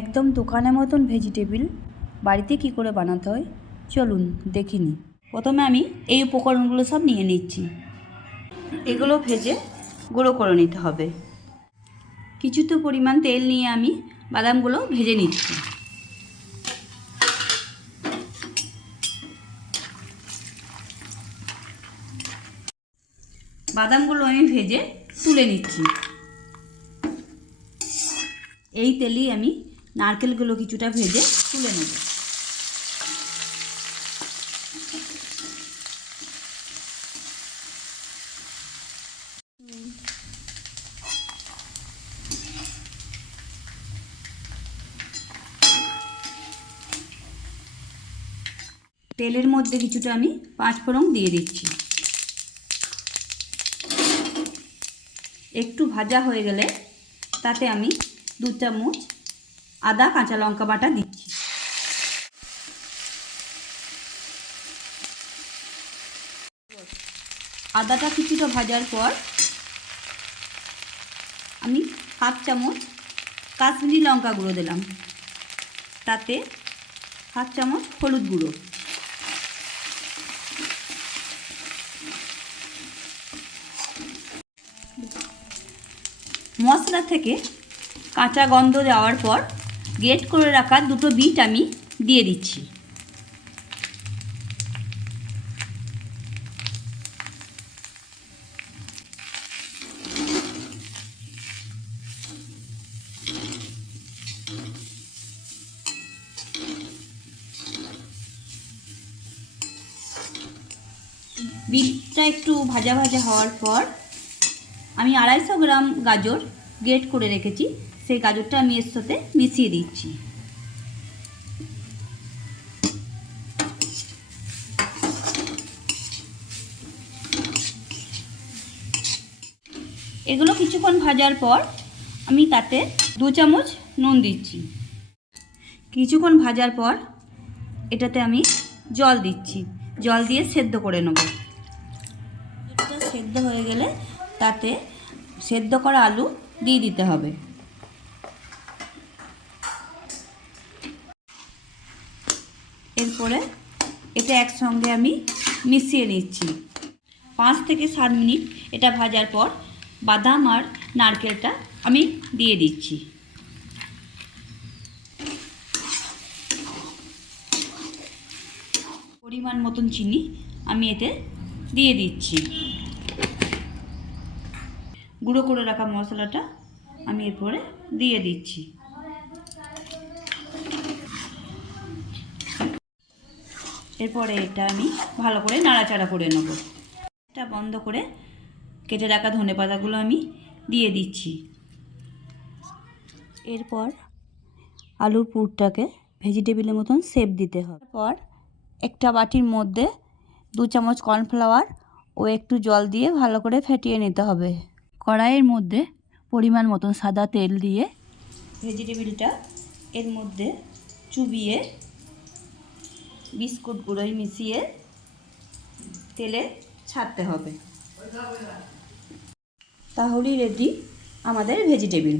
একদম দোকানের মতন ভেজিটেবিল বাড়িতে কি করে বানাতে হয় চলুন দেখে নিই। প্রথমে আমি এই উপকরণগুলো সব নিয়ে নিচ্ছি। এগুলো ভেজে গুঁড়ো করে নিতে হবে। কিছুটা পরিমাণ তেল নিয়ে আমি বাদামগুলো ভেজে নিচ্ছি। বাদামগুলো আমি ভেজে তুলে নিচ্ছি। এই তেলেই আমি নারকেলগুলো কিছুটা ভেজে তুলে নেব। তেলের মধ্যে কিছুটা আমি পাঁচফোড়ন দিয়ে দিচ্ছি। একটু ভাজা হয়ে গেলে তাতে আমি 2 চামচ আদা কাঁচা লঙ্কা বাটা দিচ্ছি। আদাটা কিছুটা ভাজার পর আমি 1/2 চামচ কাশ্মীরি লঙ্কা গুঁড়ো দিলাম, তাতে 1/2 চামচ হলুদ গুঁড়ো, মশলা থেকে কাঁচা গন্ধ যাওয়ার পর গ্রেট করে রাখা 2টো বিট আমি দিয়ে দিচ্ছি। বিটটা একটু ভাজা ভাজা হওয়ার পর আমি 250 গ্রাম গাজর গ্রেট করে রেখেছি, সেই গাজরটা আমি এর সাথে মিশিয়ে দিচ্ছি। এগুলো কিছুক্ষণ ভাজার পর আমি তাতে 2 চামচ নুন দিচ্ছি। কিছুক্ষণ ভাজার পর এটাতে আমি জল দিচ্ছি, জল দিয়ে সেদ্ধ করে নেব। এটা সেদ্ধ হয়ে গেলে তাতে সেদ্ধ করা আলু দিয়ে দিতে হবে। এরপরে এটা একসঙ্গে আমি মিশিয়ে নিচ্ছি। 5 থেকে 7 মিনিট এটা ভাজার পর বাদাম আর নারকেলটা আমি দিয়ে দিচ্ছি। পরিমাণ মতন চিনি আমি এতে দিয়ে দিচ্ছি। গুঁড়ো করে রাখা মশলাটা আমি এরপরে দিয়ে দিচ্ছি। এরপরে এটা আমি ভালো করে নাড়াচাড়া করে নেব। এটা বন্ধ করে কেটে রাখা ধনেপাতাগুলো আমি দিয়ে দিচ্ছি। এরপর আলুর পুরটাকে ভেজিটেবিলের মতন শেপ দিতে হবে। তারপর একটা বাটির মধ্যে 2 চামচ কর্নফ্লাওয়ার ও একটু জল দিয়ে ভালো করে ফেটিয়ে নিতে হবে। কড়াইয়ের মধ্যে পরিমাণ মতন সাদা তেল দিয়ে ভেজিটেবিলটা এর মধ্যে চুবিয়ে বিস্কুট গুঁড়োয় মিশিয়ে তেলে ছাড়তে হবে। তাহলেই রেডি আমাদের ভেজিটেবিল।